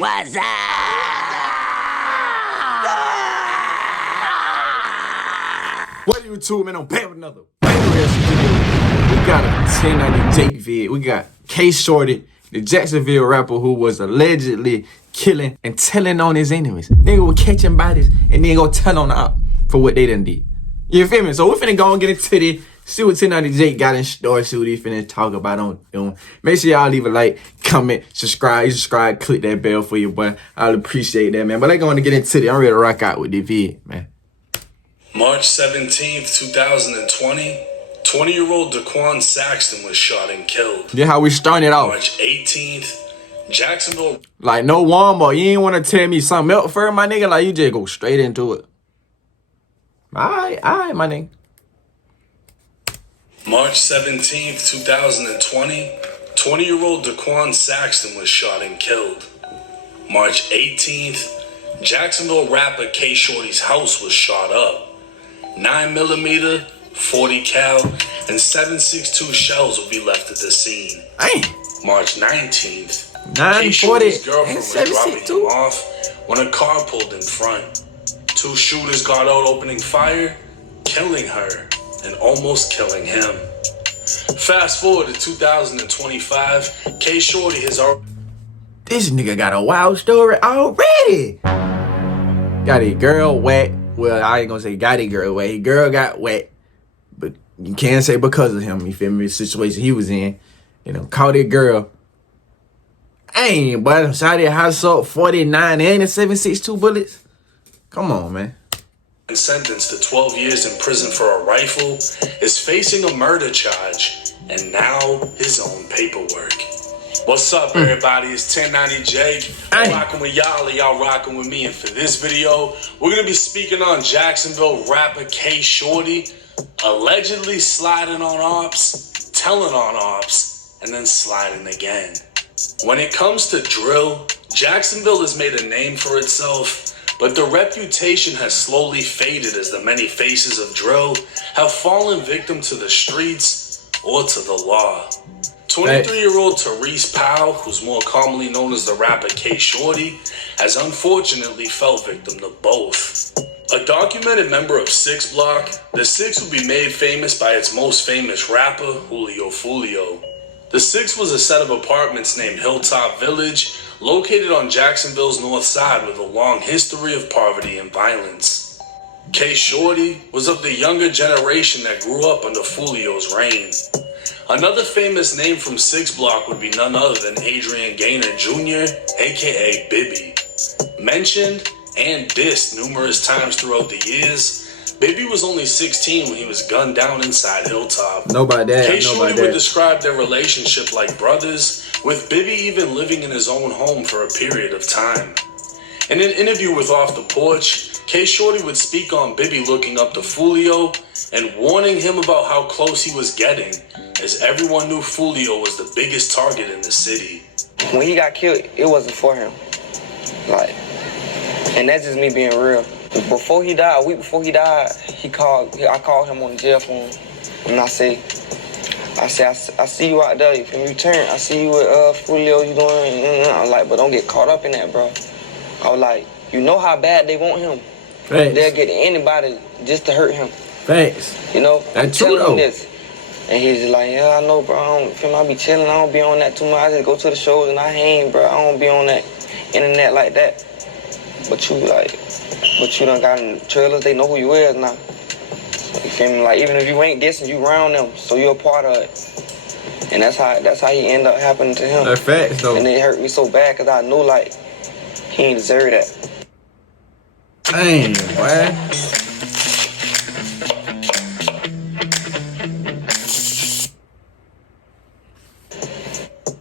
What's up? What you two, man? I'm back with another banger video. We got a 1090 Jake vid. We got Kshordy, the Jacksonville rapper who was allegedly killing and telling on his enemies. Nigga was catching bodies and then go tell on the op for what they done did. You feel me? So we finna go and get into this. See what 1090 Jake got in store. See what he finna talk about on film. Make sure y'all leave a like, comment, subscribe, click that bell for you, boy. I'll appreciate that, man. But let's go and get into it. I'm ready to rock out with this vid, man. March 17th, 2020, 20-year-old Daquan Saxton was shot and killed. Yeah, how we starting it off. March 18th, Jacksonville. Like, no warm up. You ain't want to tell me something else first, my nigga. Like, you just go straight into it. All right, my nigga. March 17th, 2020, 20-year-old Daquan Saxton was shot and killed. March 18th, Jacksonville Rapper Kshordy's house was shot up. 9mm, 40 cal, and 7.62 shells will be left at the scene. Hey. March 19th, 940 Kshordy's girlfriend was dropping him 7.62 off when a car pulled in front. Two shooters got out opening fire, killing her and almost killing him. Fast forward to 2025, Kshordy has already... This nigga got a wild story already. Got a girl wet. Well, I ain't gonna say got a girl wet. His girl got wet. But you can't say because of him. You feel me? The situation he was in. You know, caught a girl. Ain't, but shot at house up 49 and the 7.62 bullets. Come on, man. Sentenced to 12 years in prison for a rifle, is facing a murder charge, and now his own paperwork. What's up, everybody? It's 1090 Jake. I'm rocking with y'all, and y'all rocking with me. And for this video, we're gonna be speaking on Jacksonville rapper Kshordy, allegedly sliding on ops, telling on ops, and then sliding again. When it comes to drill, Jacksonville has made a name for itself, but the reputation has slowly faded as the many faces of drill have fallen victim to the streets or to the law. 23-year-old Therese Powell, who's more commonly known as the rapper Kshordy, has unfortunately fell victim to both. A documented member of 6 Block, the 6 would be made famous by its most famous rapper, Julio Fulio. The 6 was a set of apartments named Hilltop Village, located on Jacksonville's north side with a long history of poverty and violence. Kshordy was of the younger generation that grew up under Fulio's reign. Another famous name from 6 Block would be none other than Adrian Gaynor Jr., aka Bibby. Mentioned and dissed numerous times throughout the years, Bibby was only 16 when he was gunned down inside Hilltop. Nobody that. Kshordy would describe their relationship like brothers, with Bibby even living in his own home for a period of time. In an interview with Off the Porch, Kshordy would speak on Bibby looking up to Fulio and warning him about how close he was getting, as everyone knew Fulio was the biggest target in the city. When he got killed, it wasn't for him. Like, and that's just me being real. Before he died, a week before he died, I called him on the jail phone, and I say, I see you out there. If you return, I see you with Fulio. You doing? I'm like, but don't get caught up in that, bro. I was like, you know how bad they want him. Thanks. They'll get anybody just to hurt him. Thanks. You know, that's true though. This. And he's just like, yeah, I know, bro. I be chilling. I don't be on that too much. I just go to the shows and I hang, bro. I don't be on that internet like that. But you done got in the trailers. They know who you is now. You feel me? Like, even if you ain't dissing, you around them, so you're a part of it. And that's how he ended up happening to him. That's facts though. And it hurt me so bad because I knew, like, he ain't deserve that. Dang, boy.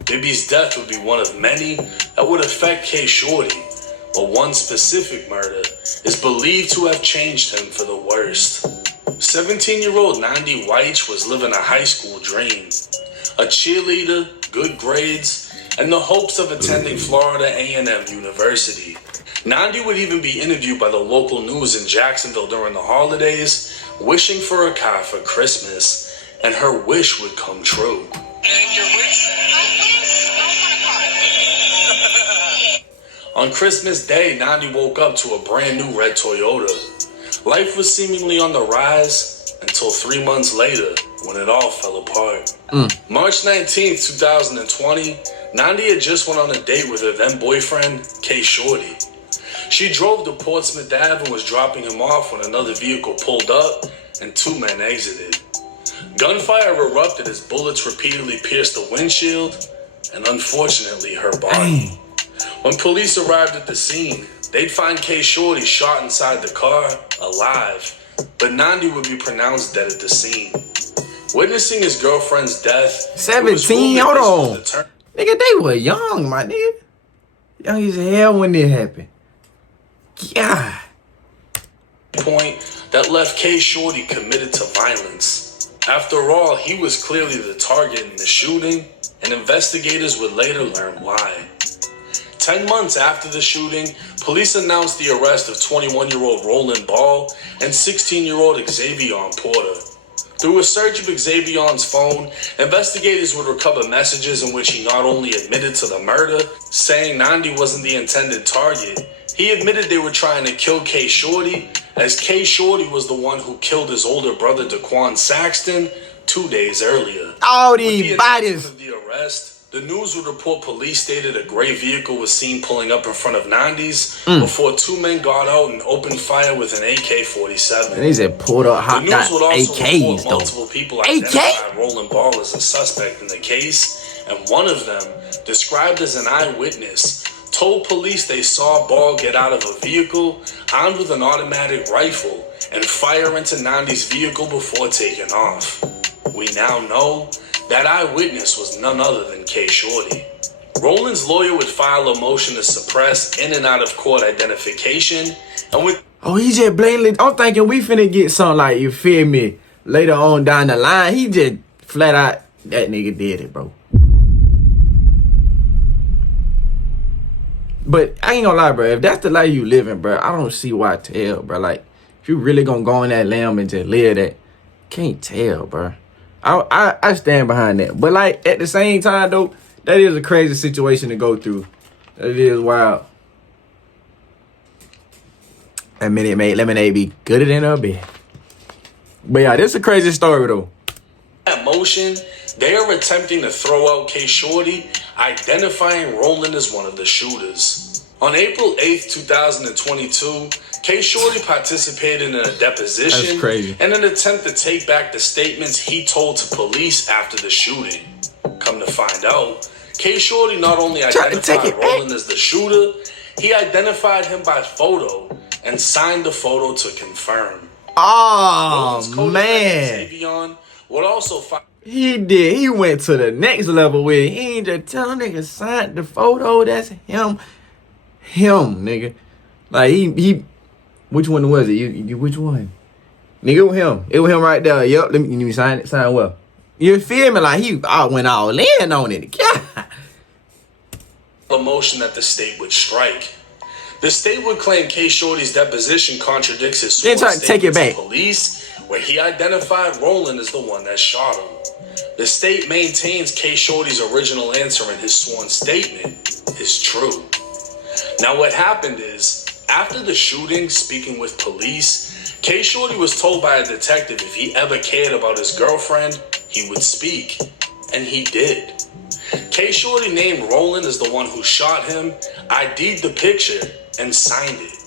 Bibby's death would be one of many that would affect Kshordy, but one specific murder is believed to have changed him for the worst. 17-year-old Nandi White was living a high school dream. A cheerleader, good grades, and the hopes of attending Florida A&M University. Nandi would even be interviewed by the local news in Jacksonville during the holidays, wishing for a car for Christmas, and her wish would come true. And your wish? On Christmas Day, Nandi woke up to a brand new red Toyota. Life was seemingly on the rise until 3 months later when it all fell apart. March 19th, 2020, Nandi had just went on a date with her then boyfriend, Kshordy. She drove to Portsmouth Ave and was dropping him off when another vehicle pulled up and 2 men exited. Gunfire erupted as bullets repeatedly pierced the windshield and unfortunately her body. When police arrived at the scene, they'd find Kshordy shot inside the car, alive, but Nandi would be pronounced dead at the scene. Witnessing his girlfriend's death, 17, hold on. Nigga, they were young, my nigga. Young as hell when it happened. Yeah. Point that left Kshordy committed to violence. After all, he was clearly the target in the shooting, and investigators would later learn why. 10 months after the shooting, police announced the arrest of 21-year-old Roland Ball and 16-year-old Xavier Porter. Through a search of Xavier's phone, investigators would recover messages in which he not only admitted to the murder, saying Nandi wasn't the intended target, he admitted they were trying to kill Kshordy, as Kshordy was the one who killed his older brother Daquan Saxton 2 days earlier. All these bodies. Of the arrest, the news would report police stated a gray vehicle was seen pulling up in front of Nandi's before 2 men got out and opened fire with an AK-47. And they said pulled up hot the news would also AKs report multiple people identified Roland Ball as a suspect in the case, and one of them, described as an eyewitness, told police they saw Ball get out of a vehicle armed with an automatic rifle and fire into Nandi's vehicle before taking off. We now know that eyewitness was none other than Kshordy. Roland's lawyer would file a motion to suppress in and out of court identification, and with he just blatantly, I'm thinking we finna get something like, you feel me, later on down the line. He just flat out, that nigga did it, bro. But I ain't gonna lie, bro, if that's the life you living, bro, I don't see why tell, bro. Like, if you really gonna go on that limb and just live that, can't tell, bro. I stand behind that. But, like, at the same time, though, that is a crazy situation to go through. That is wild. That Minute Maid lemonade be gooder than a bit. But, yeah, this is a crazy story, though. that motion, they are attempting to throw out Kshordy, identifying Roland as one of the shooters. On April 8th, 2022, Kshordy participated in a deposition and an attempt to take back the statements he told to police after the shooting. Come to find out, Kshordy not only identified Roland as the shooter, he identified him by photo and signed the photo to confirm. Oh, man. Xavier would also he did. He went to the next level with it. He ain't just tell nigga signed the photo. That's him. Him, nigga. Like, he which one was it? You which one? Nigga, it was him. It was him right there. Yup, let me sign it. Sign well. You feel me? Like, he went all in on it. Yeah. A motion that the state would strike. The state would claim Kshordy's deposition contradicts his sworn statement to police, where he identified Roland as the one that shot him. The state maintains Kshordy's original answer in his sworn statement is true. Now, what happened is, after the shooting, speaking with police, Kshordy was told by a detective if he ever cared about his girlfriend, he would speak, and he did. Kshordy named Roland as the one who shot him, ID'd the picture, and signed it.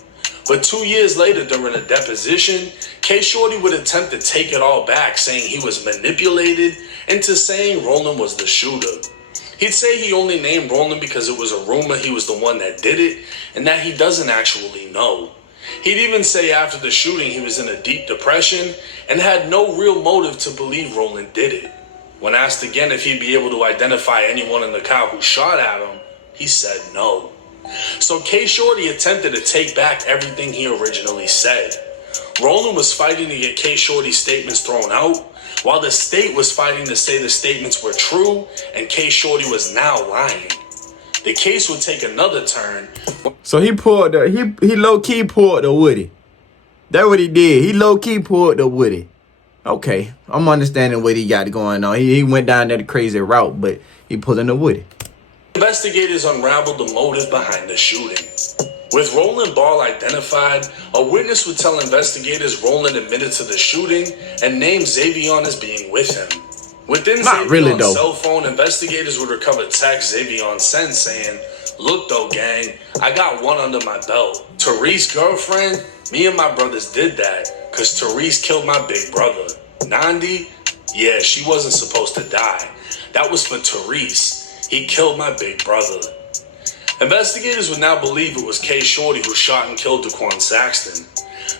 But 2 years later, during a deposition, Kshordy would attempt to take it all back, saying he was manipulated into saying Roland was the shooter. He'd say he only named Roland because it was a rumor he was the one that did it, and that he doesn't actually know. He'd even say after the shooting he was in a deep depression and had no real motive to believe Roland did it. When asked again if he'd be able to identify anyone in the car who shot at him, he said no. So Kshordy attempted to take back everything he originally said. Roland was fighting to get Kshordy's statements thrown out, while the state was fighting to say the statements were true and Kshordy was now lying. The case would take another turn. So he pulled he low-key pulled the Woody. That's what he did. He low-key pulled the Woody. Okay, I'm understanding what he got going on. He went down that crazy route, but he pulling the Woody. Investigators unraveled the motive behind the shooting. With Roland Ball identified, a witness would tell investigators Roland admitted to the shooting and named Xavion as being with him. Within Not really, though. Xavion's cell phone, investigators would recover text Xavion sent saying, "Look though, gang, I got one under my belt. Tariq's girlfriend, me and my brothers did that because Tariq killed my big brother. Nandi, yeah, she wasn't supposed to die. That was for Tariq. He killed my big brother." Investigators would now believe it was Kshordy who shot and killed Daquan Saxton.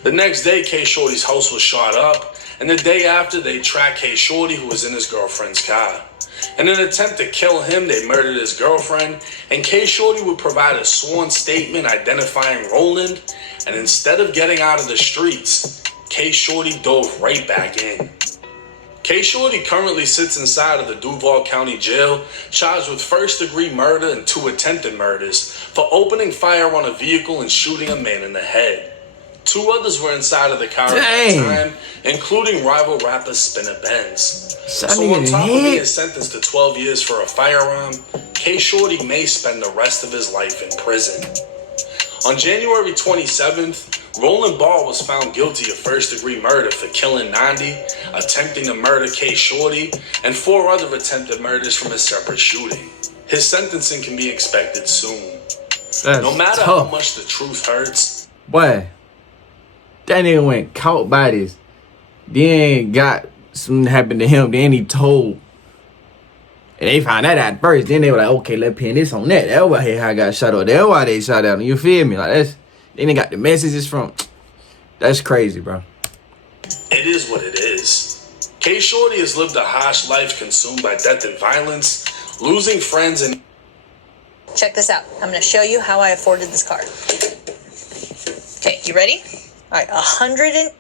The next day, Kshordy's house was shot up, and the day after, they tracked Kshordy, who was in his girlfriend's car. In an attempt to kill him, they murdered his girlfriend, and Kshordy would provide a sworn statement identifying Roland, and instead of getting out of the streets, Kshordy dove right back in. Kshordy currently sits inside of the Duval County Jail, charged with first-degree murder and 2 attempted murders for opening fire on a vehicle and shooting a man in the head. 2 others were inside of the car at that time, including rival rapper Spinner Benz. So on top of being sentenced to 12 years for a firearm, Kshordy may spend the rest of his life in prison. On January 27th, Roland Ball was found guilty of first-degree murder for killing Nandi, attempting to murder Kshordy, and 4 other attempted murders from a separate shooting. His sentencing can be expected soon. No matter how much the truth hurts. Boy, that nigga went caught by this. Then got something happened to him. Then he told. And they found that out first. Then they were like, okay, let's pin this on that. That's why I got shot up. That's why they shot at him. You feel me? Like that's. Then they got the messages from. That's crazy, bro. It is what it is. Kshordy has lived a harsh life consumed by death and violence, losing friends and... Check this out. I'm going to show you how I afforded this car. Okay, you ready? All right, 100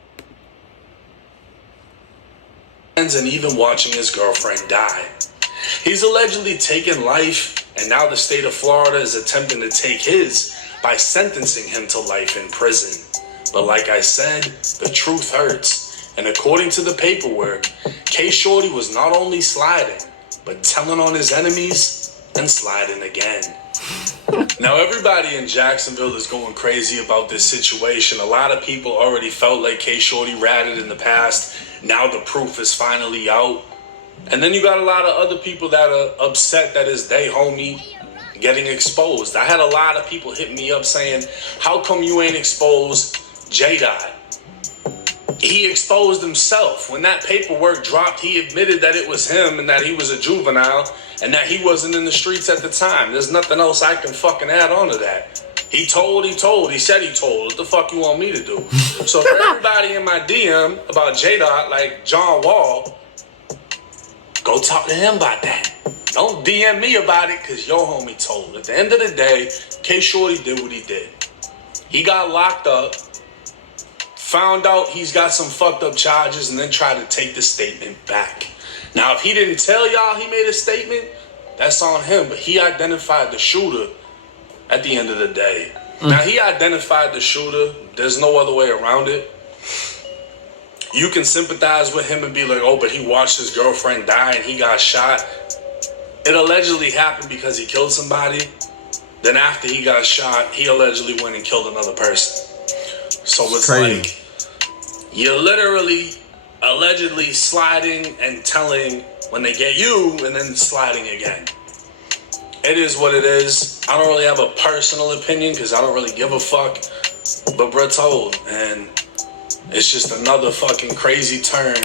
and even watching his girlfriend die. He's allegedly taken life, and now the state of Florida is attempting to take his by sentencing him to life in prison. But like I said, the truth hurts. And according to the paperwork, Kshordy was not only sliding, but telling on his enemies and sliding again. Now everybody in Jacksonville is going crazy about this situation. A lot of people already felt like Kshordy ratted in the past. Now the proof is finally out. And then you got a lot of other people that are upset that it's they homie getting exposed. I had a lot of people hit me up saying, how come you ain't exposed J-Dot? He exposed himself. When that paperwork dropped, he admitted that it was him and that he was a juvenile and that he wasn't in the streets at the time. There's nothing else I can fucking add on to that. He told, he said he told. What the fuck you want me to do? So for everybody in my DM about J-Dot, like John Wall, go talk to him about that. Don't DM me about it because your homie told. At the end of the day, Kshordy did what he did. He got locked up, found out he's got some fucked up charges, and then tried to take the statement back. Now, if he didn't tell y'all he made a statement, that's on him. But he identified the shooter at the end of the day. Now, he identified the shooter. There's no other way around it. You can sympathize with him and be like, oh, but he watched his girlfriend die and he got shot. It allegedly happened because he killed somebody. Then after he got shot, he allegedly went and killed another person. So it's like, you're literally, allegedly sliding and telling when they get you and then sliding again. It is what it is. I don't really have a personal opinion because I don't really give a fuck. But bro told, and it's just another fucking crazy turn.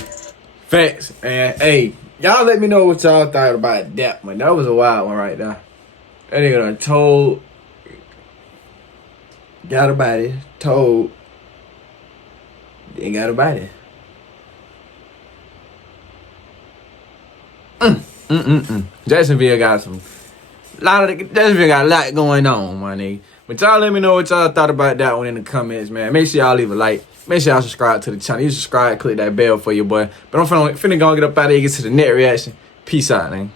Facts, man. Hey, y'all let me know what y'all thought about that one. That was a wild one right there. That nigga done told, got a body, told, then got a body. Jacksonville got Jacksonville got a lot going on, my nigga. But y'all let me know what y'all thought about that one in the comments, man. Make sure y'all leave a like. Make sure y'all subscribe to the channel. You subscribe, click that bell for your boy. But I'm finna go get up out of here, get to the net reaction. Peace out, man.